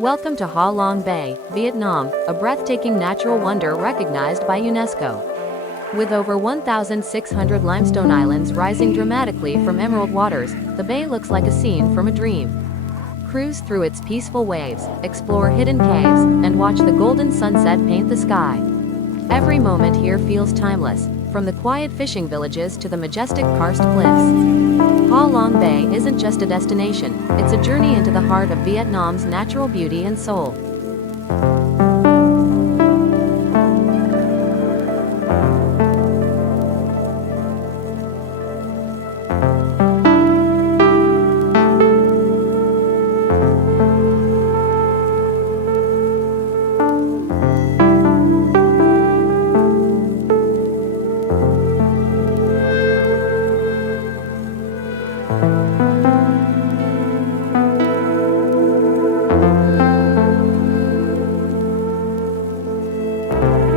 Welcome to Ha Long Bay, Vietnam, a breathtaking natural wonder recognized by UNESCO. With over 1,600 limestone islands rising dramatically from emerald waters, the bay looks like a scene from a dream. Cruise through its peaceful waves, explore hidden caves, and watch the golden sunset paint the sky. Every moment here feels timeless, from the quiet fishing villages to the majestic karst cliffs. Ha Long Bay isn't just a destination, it's a journey into the heart of Vietnam's natural beauty and soul.